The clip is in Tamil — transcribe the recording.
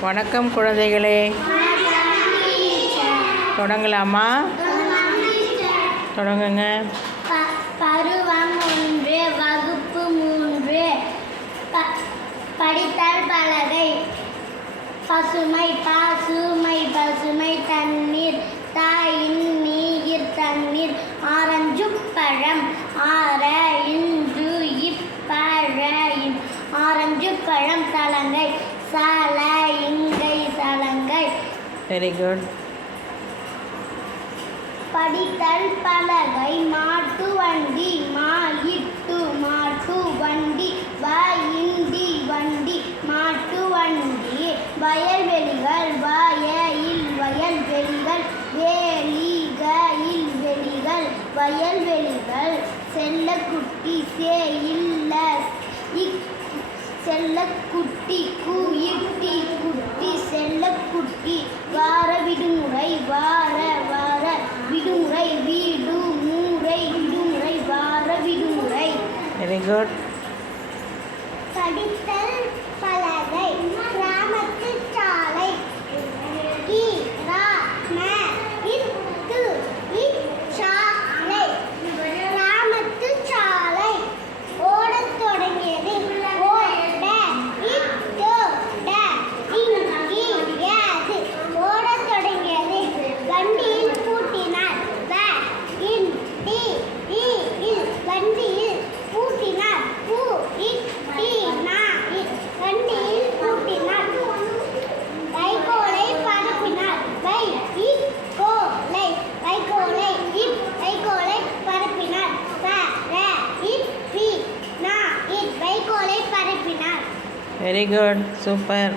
வணக்கம் குழந்தைகளே, தொடங்கலாமா? தொடங்குங்க. பருவம் 1, வகுப்பு 3. படித்தல் பலகை. பசுமை பசுமை பசுமை தண்ணீர், தாயின் நீர் தண்ணீர். ஆரஞ்சு பழம், ஆரஞ்சு இப்பழம். ஆரஞ்சு பழம் சலங்கை, சலங்கை சலங்கை. Very good. படித்தல் பலகை. மாட்டு வண்டி, மாட்டு வண்டி. வண்டி வண்டி மாட்டு வண்டி. வயல்வெளிகள், வயல்வெளிகள். வெளிகள் வயல்வெளிகள். செல்லக்குட்டி, செல்லக்குட்டி. குட்டி செல்லக்குட்டி. வார விடுமுறை, வார விடுமுறை. விடுமுறை வார விடுமுறை. Very good. படித்தல் பலகை. கிராமத்து சாலை. சாலை. கிராமத்து சாலை. ஓடத் தொடங்கியது, ஓடத் தொடங்கியது. வண்டியில் பூட்டினார், வண்டியில் பூட்டினார். வண்டியில் பூட்டினார். வைக்கோலை பரப்பினார், வைக்கோலை பரப்பினார். வைக்கோலை பரப்பினார். Very good, super.